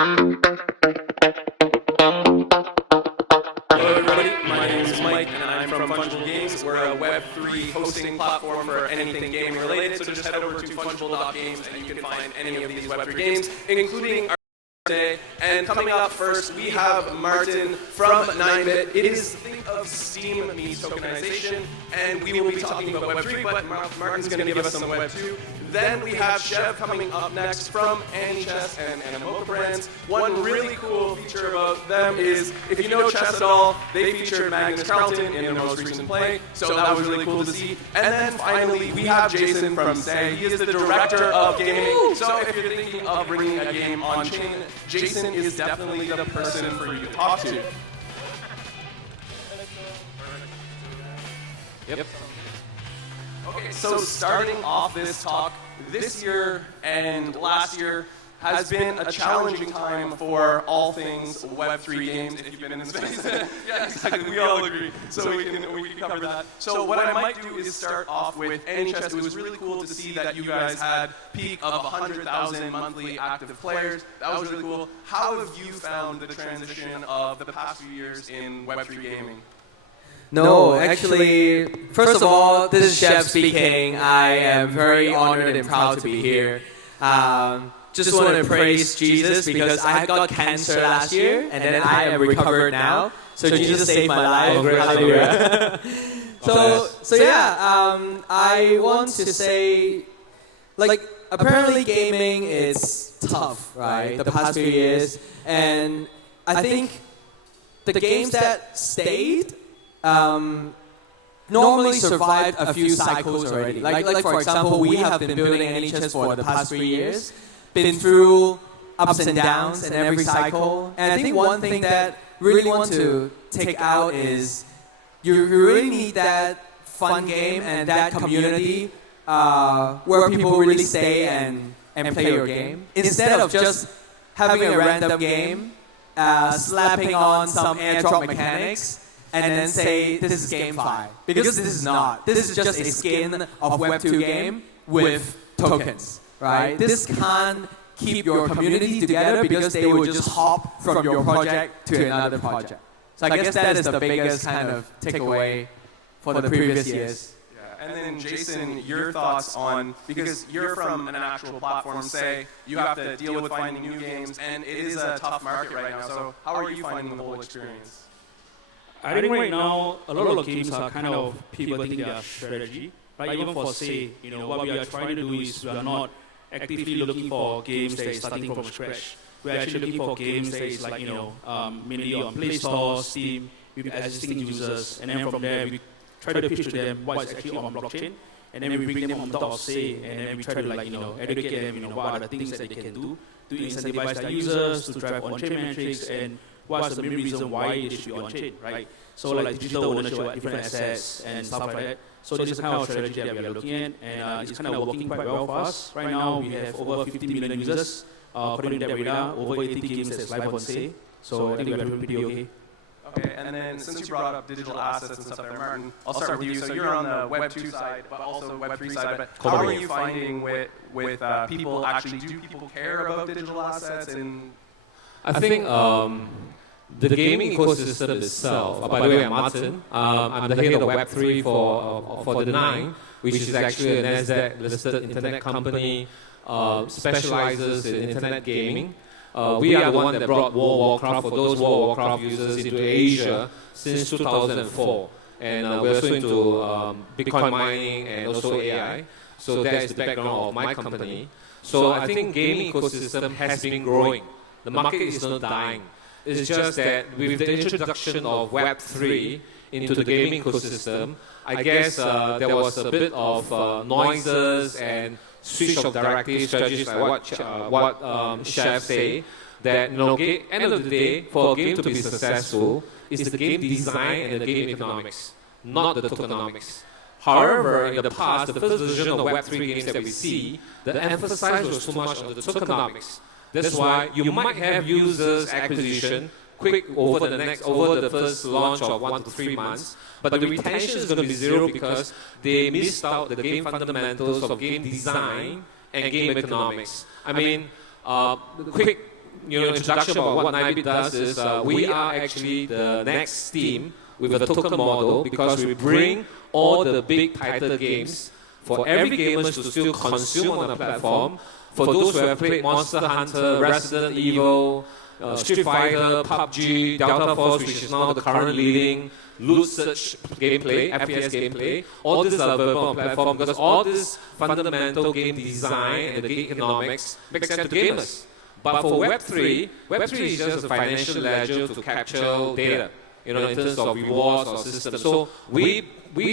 Hello everybody, my name is Mike and I'm from Funjible Games. We're a Web3 hosting platform for anything gaming related, so just head over to fungible.games and you can find any of these Web3 games, including our today. And coming up first, we have Martin from 9-bit. It is think of Steam meets tokenization, and we will be talking about Web3, but Martin's going to give us some Web2. Then we have Chev coming up next from Anichess and Animoca brands. One really cool feature about them is, if you know chess at all, they featured Magnus Carlsen in their most recent play, so that was really cool to see. And then finally, we have Jason from Say. He is the director of gaming, so if you're thinking of bringing a game on-chain, Jason is definitely the person for you to talk to. Yep. Okay, so starting off this talk, this year and last year has been a challenging time for all things Web3 games, if you've been in the space. Yeah, exactly, we all agree, so we can cover that. So what I might do is start off with Anichess. It was really cool to see that you guys had peak of 100,000 monthly active players. That was really cool. How have you found the transition of the past few years in Web3 gaming? No, actually, first of all, this is Chef speaking. I am very honored and proud to be here. Just want to praise Jesus because I got cancer last year and then I am recovered now. So Jesus saved my life. Hallelujah. So yeah, I want to say, like, apparently gaming is tough, right? The past few years, and I think the games that stayed normally survived a few cycles already. Like for example, we have been building Anichess for the past 3 years, been through ups and downs in every cycle. And I think one thing that really want to take out is you really need that fun game and that community where people really stay and play your game. Instead of just having a random game, slapping on some airdrop mechanics, and then say, this is GameFi. Because this is not. This is just a skin of Web2 game with tokens, right? This can't keep your community together because they will just hop from your project to another project. So I guess that is the biggest kind of takeaway for the previous years. Yeah. And then Jason, your thoughts on, because you're from an actual platform, say, you have to deal with finding new games, and it is a tough market right now. So how are you finding the whole experience? I think right now, a lot of games are kind of pivoting their strategy. Right? Even for say, what we are trying to do is we are not actively looking for games that is starting from scratch. We're actually looking for games that is like, mainly on Play Store, Steam, with existing users. And then from there, we try to pitch to them what is actually on blockchain. And then we bring them on top of Say, and then we try to educate them, what are the things that they can do to incentivize their users, to drive on-chain metrics, and what's the main reason why it should be on-chain, right? So like digital ownership, different assets, and stuff like that. So this is the kind of strategy that we are looking at, and it's kind of working quite well for us. Right now, we have over 50 million users. According to that radar, over 80 games that's live on Say. So I think we are doing pretty okay. Okay, and then since you brought up digital assets and stuff there, Martin, I'll start with you. So you're on the Web2 side, but also Web3 side. But how are you finding with people actually, do people care about digital assets? And I think the gaming ecosystem itself, by the way, I'm Martin. I'm the head of Web3 for the 9, which is actually a NASDAQ-listed internet company, specializes in internet gaming. We are the one that brought World of Warcraft, for those World of Warcraft users, into Asia since 2004. And we're also into Bitcoin mining and also AI. So that is the background of my company. So I think gaming ecosystem has been growing. The market is not dying. It's just that with the introduction of Web3 into the gaming ecosystem, I guess there was a bit of noises and switch of directive strategies, like what Chef say, that end of the day, for a game to be successful, is the game design and the game economics, not the tokenomics. However, in the past, the first version of Web3 games that we see, the emphasis was too much on the tokenomics. That's why you might have users acquisition quick over the first launch of 1 to 3 months, but the retention is going to be zero because they missed out the game fundamentals of game design and game economics. I mean, quick introduction about what Nibit does is we are actually the next Steam with a token model because we bring all the big title games for every gamers to still consume on the platform. For those who have played Monster Hunter, Resident Evil, Street Fighter, PUBG, Delta Force, which is now the current leading loot search gameplay, FPS gameplay, all these are available on the platform because all this fundamental game design and the game economics makes sense to gamers. But for Web3, Web3 is just a financial ledger to capture data, in terms of rewards or systems. So we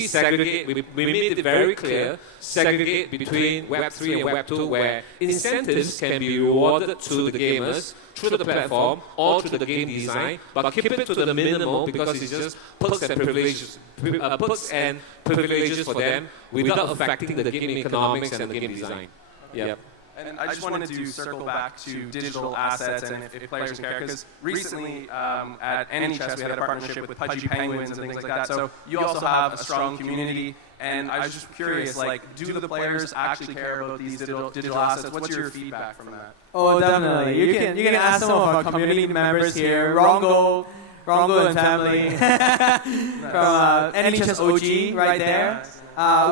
segregate, we made it very clear, segregate between Web3 and Web2, where incentives can be rewarded to the gamers through the platform or through the game design, but keep it to the minimum because it's just perks and privileges for them without affecting the game economics and the game design. Yeah. And I just wanted to circle back to digital assets and if players can care, because recently at Anichess we had a partnership with Pudgy Penguins and things like that. So you also have a strong community, and I was just curious, do the players actually care about these digital assets? What's your feedback from that? Oh, definitely. You can ask some of our community members here, Rongo and family from Anichess OG right there.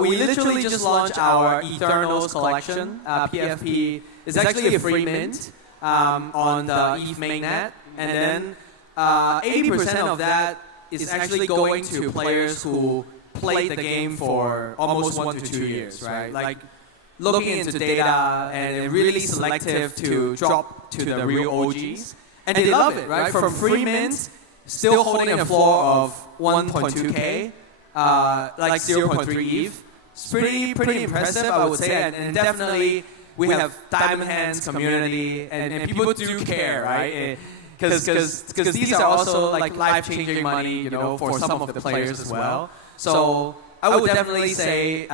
We literally just launched our Eternals collection. PFP is actually a free mint on the ETH mainnet, and then 80% of that is actually going to players who played the game for almost 1 to 2 years, right? Like looking into data and really selective to drop to the real OGs, and they love it, right? From free mints, still holding a floor of 1.2K. Like 0.3 ETH. It's pretty impressive, I would say, and definitely we have Diamond Hands community, and people do care, right? Because these are also like life-changing money, for some of the players as well. So I would definitely say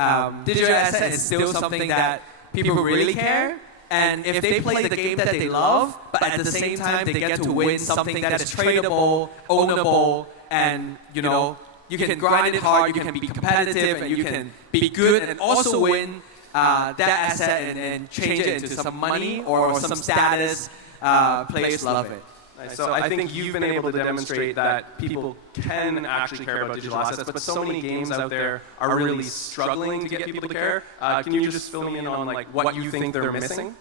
digital asset is still something that people really care. And if they play the game that they love, but at the same time they get to win something that is tradable, ownable, and you can grind it hard, you can be competitive, and you can be good and also win that asset and change it into some money or some status. Players love it. So I think you've been able to demonstrate that people can actually care about digital assets, but so many games out there are really struggling to get people to care. Can you just fill me in on what you think they're missing?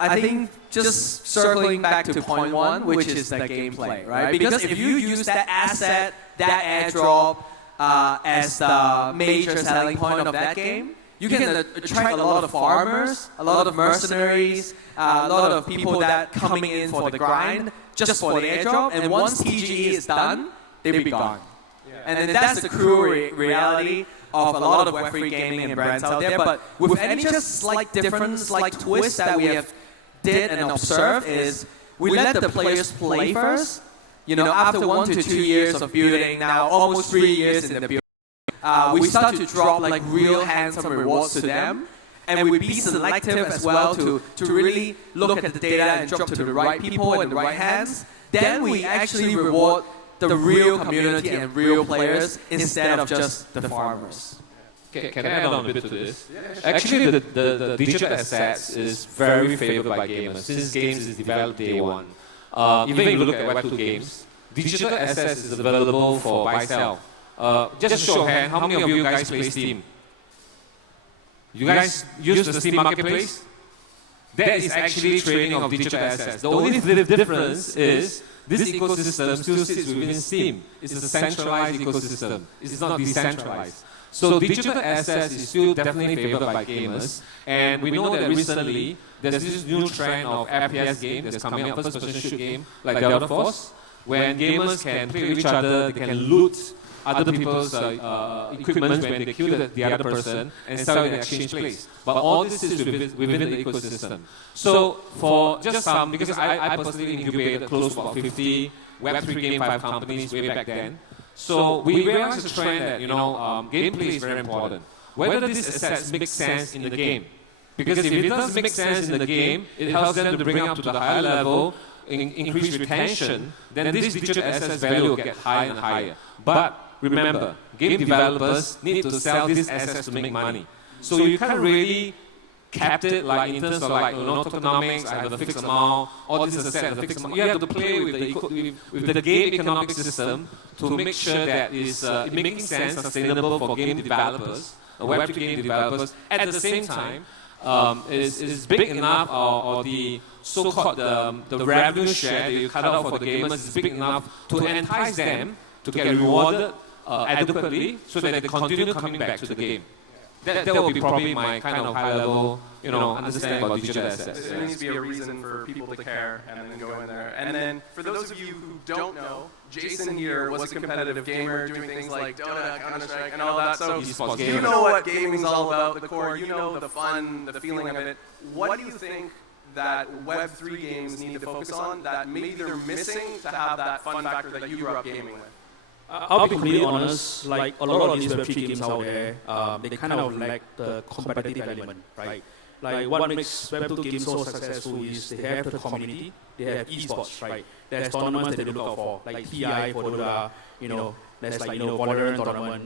I think just circling back to point one, which is the gameplay, right? Because if you use that asset, that airdrop as the major selling point of that game, you can attract a lot of farmers, a lot of mercenaries, a lot of people that coming in for the grind, just for the airdrop. And once TGE is done, they'll be gone. Yeah. And then that's the cruel reality of a lot of Web3 gaming and brands out there. But with any just slight difference, like twist that we have did and observed is we let the players play first. After 1 to 2 years of building, now almost 3 years in the building, we start to drop real handsome rewards to them, and we be selective as well to really look at the data and drop to the right people in the right hands. Then we actually reward the real community and real players instead of just the farmers. Can I add on a bit to this? Actually, the digital assets is very favored by gamers since games is developed day one. Even if you look at Web2 games, digital assets is available for buy-sell. Just show of hand, how many of you guys play Steam? You guys use the Steam marketplace? That is actually trading of digital assets. The only difference is this ecosystem still sits within Steam. It's a centralized ecosystem. It's not decentralized. So digital assets is still definitely favored by gamers, and we know that recently there's this new trend of FPS game that's coming up, first-person shoot game like Delta Force, when gamers can play with each other, they can loot other people's equipment when they kill the other person and sell it in exchange plays. But all this is within the ecosystem. So for just some, because I personally incubated close to about 50 Web3 Game 5 companies way back then. So we realized the trend that gameplay is very important. Whether these assets make sense in the game, because if it does make sense in the game, it helps them to bring up to the higher level, increase retention. Then this digital assets value will get higher and higher. But remember, game developers need to sell these assets to make money. So you can't really capped it, like in terms of like tokenomics, I have a fixed amount, all this is a set of a fixed amount. You have to play with the game economic system to make sure that it's making sense, sustainable for game developers, Web3 game developers. At the same time, is big enough, or the so-called the revenue share that you cut out for the gamers is big enough to entice them to get rewarded adequately, so that they continue coming back to the game. That will be probably my kind of high-level, understanding about digital assets. There needs to be a reason for people to care and then go in there. And then, for those of you who don't know, Jason here was a competitive gamer doing things like Dota, Counter-Strike, and all that. So you know what gaming's all about, the core. You know the fun, the feeling of it. What do you think that Web3 games need to focus on that maybe they're missing to have that fun factor that you grew up gaming with? I'll be completely honest, like a lot of these Web3 games out there, they kind of lack the competitive element, right? Like what makes Web2 games so successful is they have the community, they have esports, right? There's tournaments that they look out for, like TI for Dota, there's like, Valorant tournament,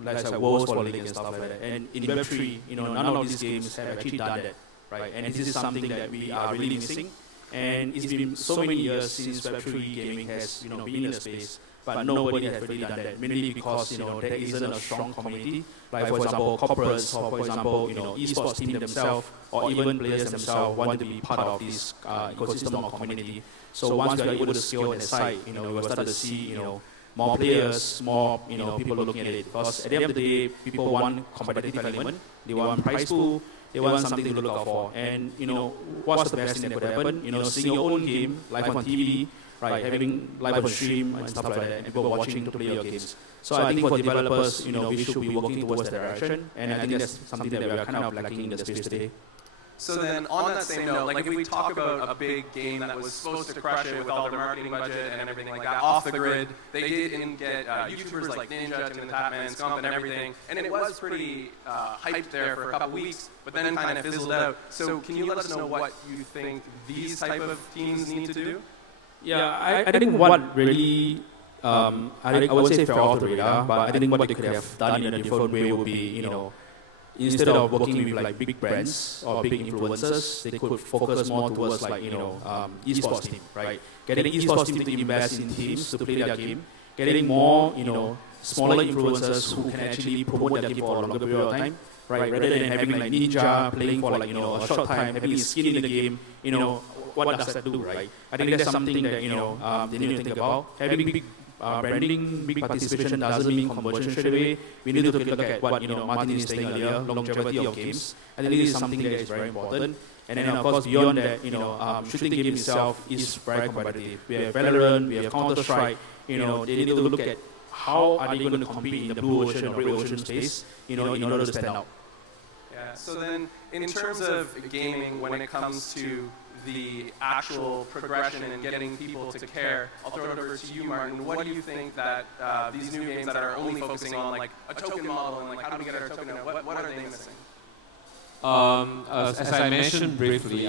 there's like Worlds for League and stuff like that. And in Web3, none of these games have actually done that, right? And this is something that we are really missing. And it's been so many years since Web3 gaming has, been in the space. But nobody has really done that, mainly because there isn't a strong community. Like for example, corporates, or for example, esports team themselves, or even players themselves want to be part of this ecosystem or community. So once we are able to scale that side, we will start to see more players, more people looking at it. Because at the end of the day, people want competitive element, they want prize pool, they want something to look out for. And what's the best thing that could happen? Seeing your own game live on TV. Right, having live on stream and stuff like that, and people watching to play your games. So I think for developers, we should be working towards that direction, and I think that's something that we are kind of lacking in the space today. So then, on that same note, like if we talk about a big game that was supposed to crush it with all their marketing budget and everything like that, off the grid, they did get YouTubers like Ninja, Tim the Tatman, Scump, and everything, and it was pretty hyped there for a couple weeks, but then kind of fizzled out. So can you let us know what you think these type of teams need to do? Yeah, I think what really, I would say fell off the radar, but I think what they could have done in a different way would be, instead of working with like big brands or big influencers, they could focus more towards like, esports team, right? Getting esports team to invest in teams to play their game, getting more, smaller influencers who can actually promote their game for a longer period of time, right? Rather than having like Ninja playing for like, a short time, having his skin in the game, what does that do, right? I think that's something that, they need to think about. Having big branding, big participation doesn't mean conversion straight away. We need to look at what, Martin is saying earlier, longevity of games. I think this is something that is very important. And then, of course, beyond that, shooting game itself is very competitive. We have Valorant, we have Counter-Strike. They need to look at how are they going to compete in the blue ocean or red ocean space, in order to stand out. Yeah. So then, in terms of gaming, when it comes to the actual progression and getting people to care, I'll throw it over to you, Martin. What do you think that these new games that are only focusing on like a token model and like how do we get our token out, what are they missing? As I mentioned briefly,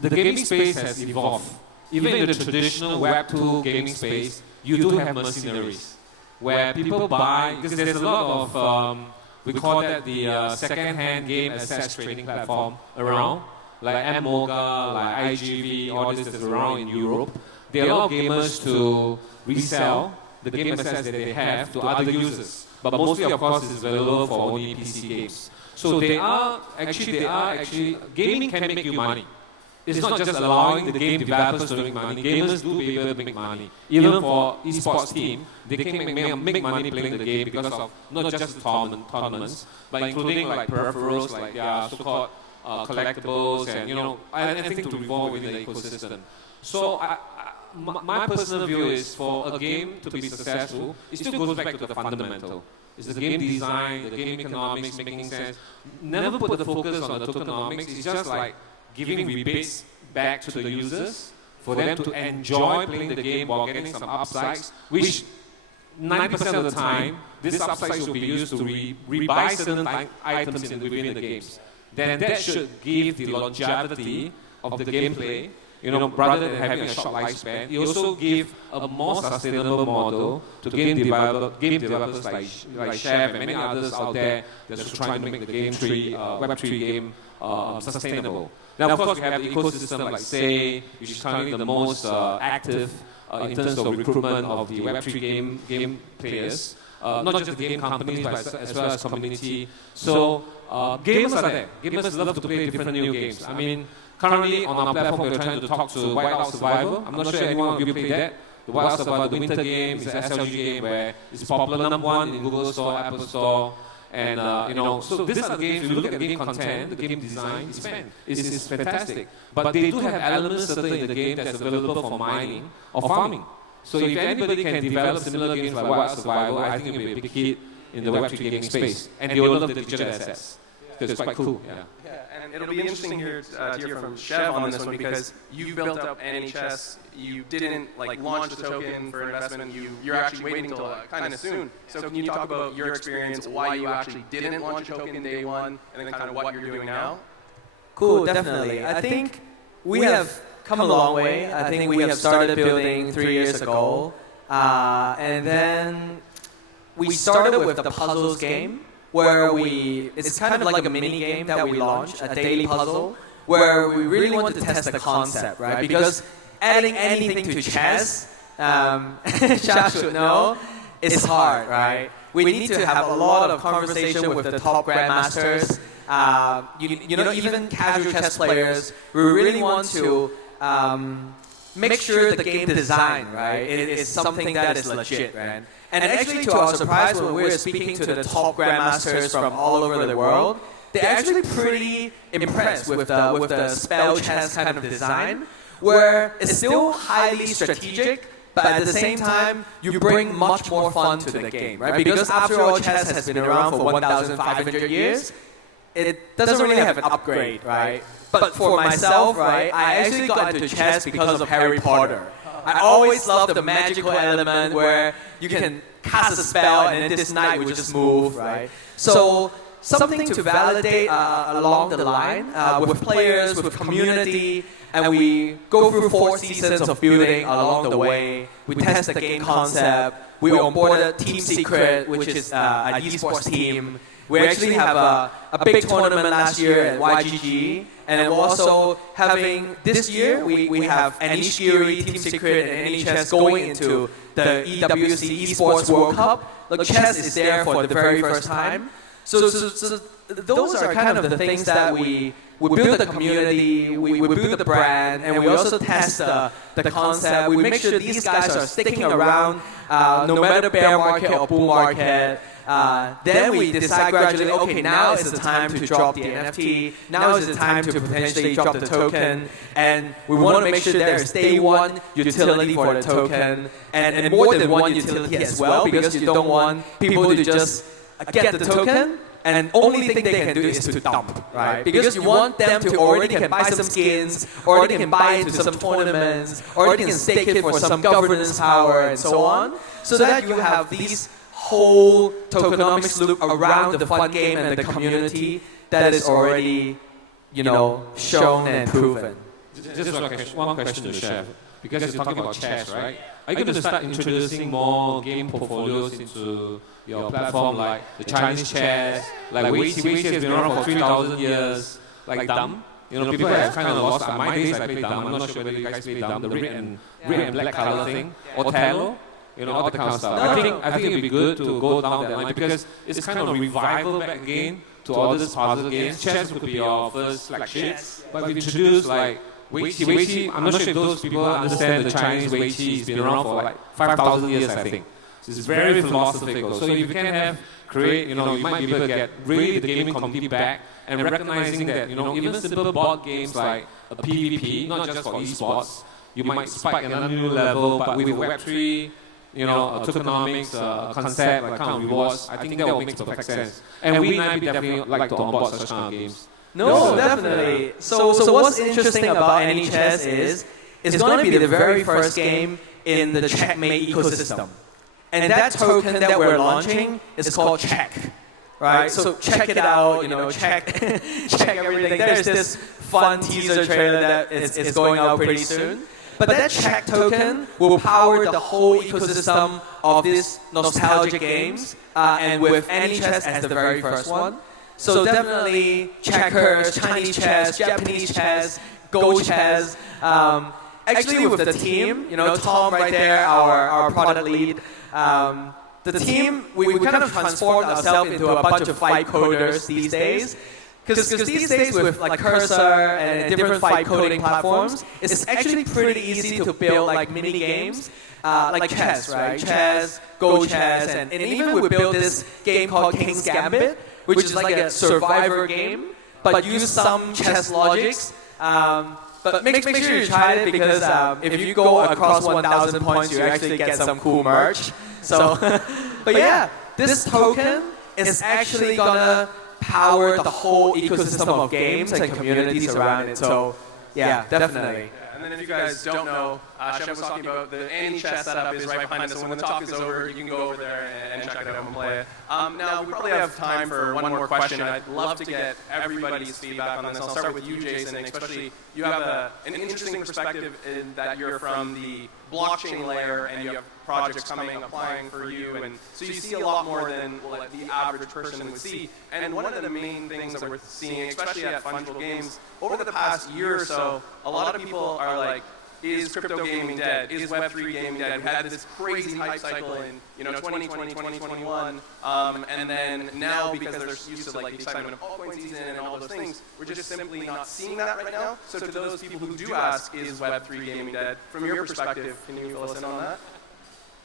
the gaming space has evolved. Even in the traditional Web2 gaming space, you do have mercenaries, where people buy, because there's a lot of we call that the second-hand game assets trading platform around, like Moga, like IGV, all this is around in Europe. There are a lot of gamers to resell the game assets that they have to other users, but mostly, of course, it's available for only PC games. So they are actually, gaming can make you money. It's not just allowing the game developers to make money. Gamers do be able to make money. Even for esports team, they can make money playing the game because of not just the tournaments, but including like peripherals, like their so-called collectibles, and anything to revolve within the ecosystem. So my personal view is for a game to be successful, it still goes back to the fundamental. It's the game design, the game economics, making sense. Never put the focus on the tokenomics. It's just like giving rebates back to the users for them to enjoy playing the game while getting some upsides, which 90% of the time, these upsides will be used to rebuy certain items within the games. Then that should give the longevity of the gameplay rather than having a short lifespan, it also give a more sustainable model to game developers like Chevan and many others out there that's trying to make the game Web3 game sustainable. Now, of course, we have the ecosystem like Say, which is currently the most active in terms of recruitment of the Web3 game players. Not just the game companies, but as well as community. So gamers are there. Gamers love to play different new games. I mean, currently on our platform, we're trying to talk to Whiteout Survival. I'm not sure anyone of you played that. The Whiteout Survival, the winter game, is an SLG game where it's popular #1 in Google Store, Apple Store. And, so these are the games, if you look at the game content, the game design, it's fantastic. But they do have elements certainly in the game that's available for mining or farming. So if anybody can develop similar games like Wild Survival, I think it will be a big hit in the Web3 gaming space. And they will love the digital assets. Because it's quite cool. Yeah, and it'll be interesting here to hear from Chev on this one because you built up Anichess. You didn't launch the token for investment. You're actually waiting until kind of soon. So can you talk about your experience, why you actually didn't launch a token day one, and then kind of what you're doing now? Cool, definitely. I think we have come a long way. I think we have started building 3 years ago. And then we started with the puzzles game, where it's kind of like a mini game that we launched, a daily puzzle, where we really wanted to test the concept, right? Because adding anything to chess, Shah should know, is hard, right? We need to have a lot of conversation with the top grandmasters. Even casual chess players. We really want to make sure the game design, right, it is something that is legit, right? And actually, to our surprise, when we were speaking to the top grandmasters from all over the world, they're actually pretty impressed with the spell chess kind of design, where it's still highly strategic, but at the same time, you bring much more fun to the game, right? Because after all, chess has been around for 1,500 years. It doesn't really have an upgrade, right? But for myself, right, I actually got into chess because of Harry Potter. I always loved the magical element where you can cast a spell and then this knight would just move, right? So something to validate along the line with players, with community, and we go through 4 seasons of building along the way. We test the game concept. We onboarded Team Secret, which is an esports team. We actually have a big tournament last year at YGG, and we're also having, this year, we have Anichess, Team Secret, and Anichess going into the EWC Esports World Cup. Like, chess is there for the very first time. So those are kind of the things that we build the community, we build the brand, and we also test the concept. We make sure these guys are sticking around no matter bear market or bull market. Then we decide gradually, okay, now is the time to drop the NFT. Now is the time to potentially drop the token. And we want to make sure there is day one utility for the token and more than one utility as well, because you don't want people to just get the token and only thing they can do is to dump, right? Because you want them to already can buy some skins, or they can buy into some tournaments, or they can stake it for some governance power and so on, so that you have these whole tokenomics loop around the fun game and the community that is already, shown and proven. Just one question to Chev, because you're talking about chess, right? Are you going to start introducing more game portfolios into your platform, like the Chinese chess, like Weiqi has been around for 3,000 years, like Dam? People have kind of lost. At my days, I played Dam. I'm not sure whether you guys played Dam, the red and black color thing, or Tello. All that kind of stuff. I think it would be good to go down that line because it's kind of a revival back again to all these puzzle games. Chess could be your first flagship, but we've introduced like Weiqi. I'm not sure if those people understand the Chinese Weiqi. It's been around for like 5,000 years, I think. So it's very philosophical. So if you can you might be able to get really the gaming community back and recognizing that, even simple board games like a PvP, not just for esports, you might spike another new level, but with Web3, tokenomics, concept, like kind of rewards, I think that will make perfect sense. And we might definitely like to onboard such kind of games. No, definitely. So what's interesting about Anichess is it's going to be the very first game in the checkmate ecosystem. And that token that we're launching is called Check. Right? So check it out, check everything. There's this fun teaser trailer that is going out pretty soon. But that check token will power the whole ecosystem of these nostalgic games, and with Anichess as the very first one. So definitely checkers, Chinese chess, Japanese chess, Go chess. Actually, with the team, Tom right there, our product lead, the team, we kind of transformed ourselves into a bunch of fight coders these days. Because these days with like Cursor and different fight coding platforms, it's actually pretty easy to build like mini games, like chess, right? Chess, Go chess, and even we built this game called King's Gambit, which is like a survivor game, but use some chess logics. But make sure you try it because if you go across 1,000 points, you actually get some cool merch. So, but yeah, this token is actually gonna power the whole ecosystem of games and communities around it. So, yeah, definitely. And then if you guys don't know, Chevan was talking about the Anichess setup is right behind us. So when the talk is over, you can go over there and check it out and play it. Now, we probably have time for one more question. I'd love to get everybody's feedback on this. I'll start with you, Jason, especially you have an interesting perspective in that you're from the blockchain layer and you have projects coming, applying for you. And so you see a lot more than what the average person would see. And one of the main things that we're seeing, especially at Funjible Games, over the past year or so, a lot of people are like, is crypto gaming dead? Is Web3 gaming dead? We had this crazy hype cycle in 2020, 2021, and then now because they're used to like the excitement of altcoin season and all those things, we're just simply not seeing that right now. So to those people who do ask, is Web3 gaming dead? From your perspective, can you fill us in on that?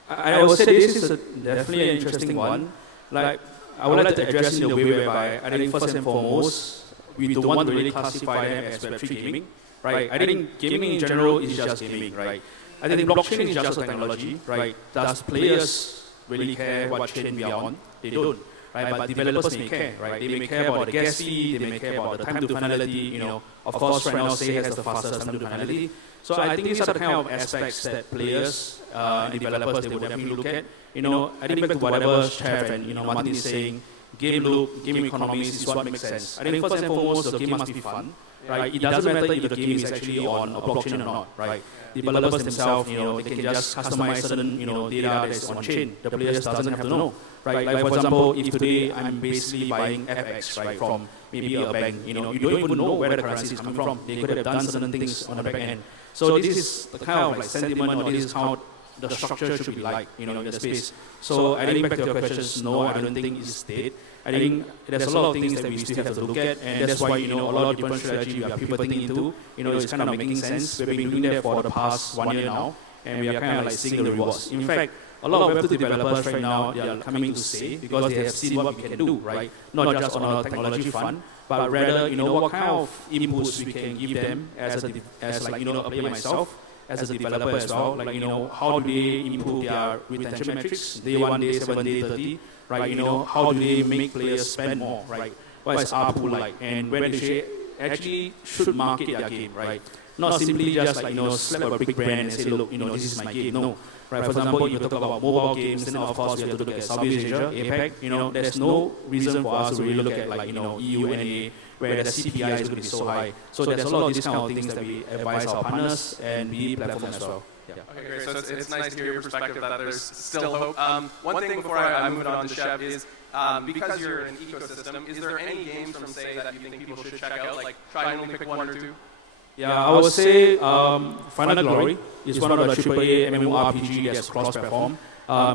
I would say this is definitely an interesting one. Like, I would like to address in the way whereby I think first and foremost, we don't want to really classify them as Web3 gaming. Right? I think gaming in general is just gaming, right? I think blockchain is just a technology, right? Does players really care what chain we are on? They don't, right? But developers may care, right? They may care about the gas fee, they may care about the time to finality, Of course, right now, Say has the fastest time to finality. So I think these are the kind of aspects that players and developers, they would definitely look at. I think back to whatever Chev and, Martin is saying, game loop, game economies is what makes sense. I think first and foremost, the game must be fun. Right? It doesn't matter if the game is actually on a blockchain or not, right? Developers themselves, they can just customize certain, data that's on chain. The players doesn't have to know, right? Like for example, if today I'm basically buying FX, right, from maybe a bank, you don't even know where the currency is coming from. They could have done certain things on the back end. So this is the kind of like sentiment, or this is how the structure should be like, in the space. So I think back to your questions, no, I don't think it's dead. I think there's a lot of things that we still have to look at, and that's why, a lot of different strategy we are pivoting into, it's kind of making sense. We've been doing that for the past 1 year now, and we are kind of like seeing the rewards. In fact, a lot of Web2 developers right now, they are coming to Say because they have seen what we can do, right? Not just on a technology front, but rather, what kind of inputs we can give them as a player myself, as a developer as well. Like, how do they improve their retention metrics, day 1, day 7, day 30, right? How do they make players spend more, right? What is ARPU like? And when they actually should market their game, right? Not simply just like, slap a big brand and say, look, this is my game. No. Right? For example, if you talk about mobile games, then of course we have to look at Southeast Asia, APAC. There's no reason for us to really look at like, EU, NA, where the CPI is going to be so high. So there's a lot of these kind of things that we advise our partners and BD platforms as well. Yeah. Okay, great. So it's nice to hear your perspective that there's still hope. One thing before I move on to Chev is, because you're an ecosystem, is there any games from Say that you think people should check out? Like, try and only pick 1 or 2? Yeah, I would say Final Glory is one of the AAA MMORPG that's cross-platform.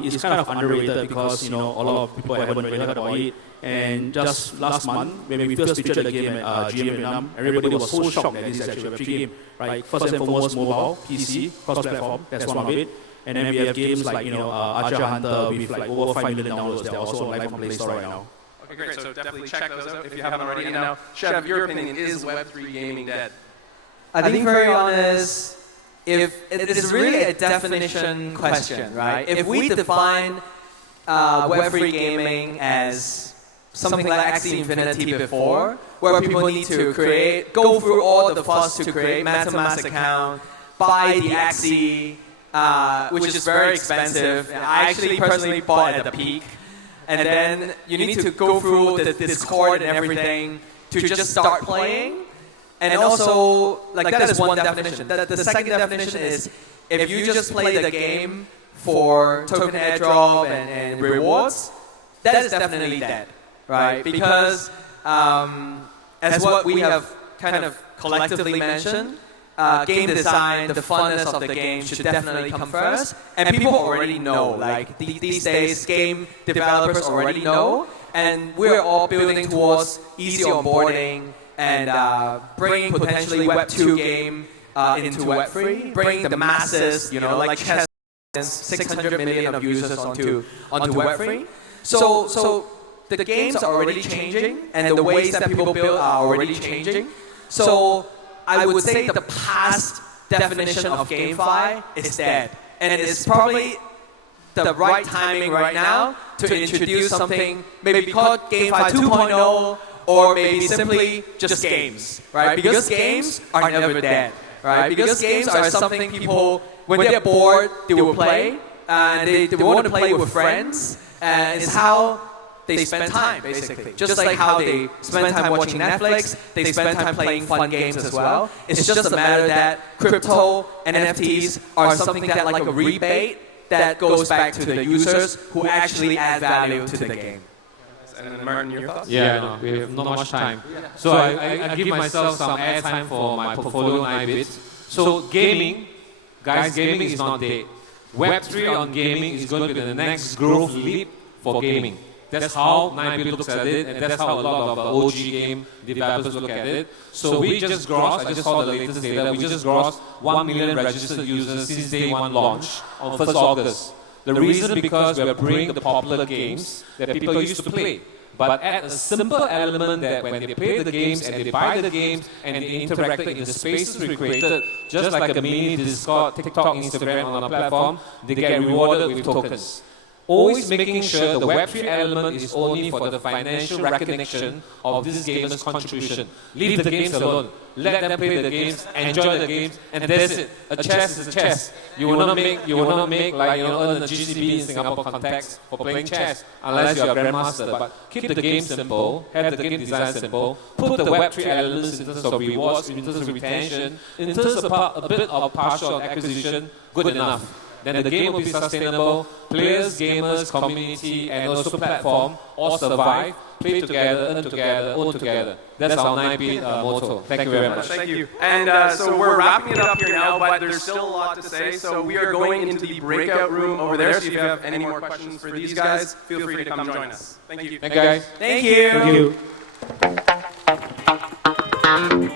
It's kind of underrated because, a lot of people haven't really heard about it. And just last month, when we first featured the game at GM Vietnam, everybody was so shocked that this is actually a Web3 game. Right? First and foremost, mobile, PC, cross-platform, that's one of it. And then we have games like, Archer Hunter with like over 5 million downloads. They're also live on Play Store right now. Okay, great. So definitely check those out if you haven't already. And now, Chev, your opinion, is Web3 gaming dead? I think, very honest, if it is really a definition question, right? If we define Web3 gaming as something like Axie Infinity before, where people need to go through all the fuss to create MetaMask account, buy the Axie, which is very expensive. I actually personally bought it at the peak. And then you need to go through the Discord and everything to just start playing. And also, like that is one definition. The second definition is if you just play the game for token airdrop and rewards, that is definitely dead, right? Because as what we have kind of collectively mentioned, game design, the funness of the game should definitely come first. And people already know, like these days, game developers already know. And we're all building towards easy onboarding and bringing potentially Web2 game into Web3, bringing the masses, like chess, 600 million of users onto Web3. So the games are already changing, and the ways that people build are already changing. So I would say the past definition of GameFi is dead, and it's probably the right timing right now to introduce something maybe called GameFi 2.0, or maybe simply just games, right? Because games are never dead, right? Because games are something people, when they're bored, they will play, and they want to play with friends, and it's how they spend time, basically. Just like how they spend time watching Netflix, they spend time playing fun games as well. It's just a matter that crypto and NFTs are something that like a rebate that goes back to the users who actually add value to the game. And Martin, your thoughts? Yeah, no, we have not much time. So I give myself some airtime for my portfolio 9 bits. So gaming, guys, gaming is not dead. Web3 on gaming is going to be the next growth leap for gaming. That's how 9bit looks at it, and that's how a lot of OG game developers look at it. So we just grossed, I just saw the latest data, we just grossed 1 million registered users since day one launch on 1st August. The reason because we are bringing the popular games that people used to play, but add a simple element that when they play the games and they buy the games and they interacted in the spaces we created, just like a mini Discord, TikTok, Instagram on our platform, they get rewarded with tokens. Always making sure the Web3 element is only for the financial recognition of this gamer's contribution. Leave the games alone. Let them play the games, enjoy the games, and that's it. A chess is a chess. You will not make like earn a GCB in Singapore context for playing chess unless you are a grandmaster. But keep the game simple, have the game design simple, put the Web3 elements in terms of rewards, in terms of retention, in terms of a bit of partial acquisition, good enough. Then the game will be sustainable. Players, gamers, community, and also platform all survive, play together, earn together, own together. That's our 9bit motto. Thank you very much. Thank you. And so we're wrapping it up here now, but there's still a lot to say. So we are going into the breakout room over there. So if you have any more questions for these guys, feel free to come join us. Thank you. Thank you, guys. Thank you. Thank you.